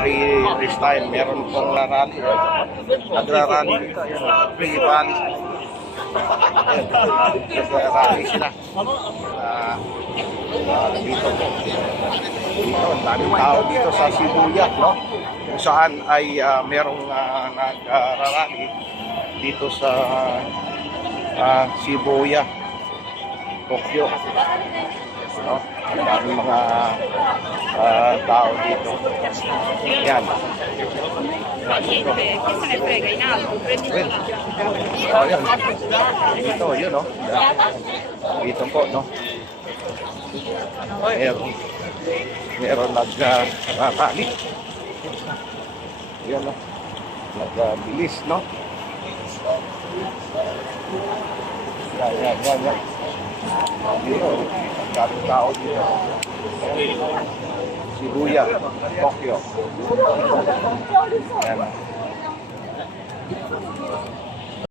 free freestyle. Meron pong dito. Ayan, free. Ayan, Nagra-rally sila. Ah, dito po. Dito, ang daming tao dito sa Sibuya, no? Kung saan ay ah, merong uh, nagrarally dito sa ah, Shibuya, Tokyo. No? Ang daming mga ah, tao dito. Yan. Oh, yan. Dito, yun, no? Dito po, no? Meron. Meron nag-rally. Yan, no? Nag-bilis, no? Yan, yan, yan, yan. Dito, daming tao dito. Shibuya, Tokyo. Yan, no?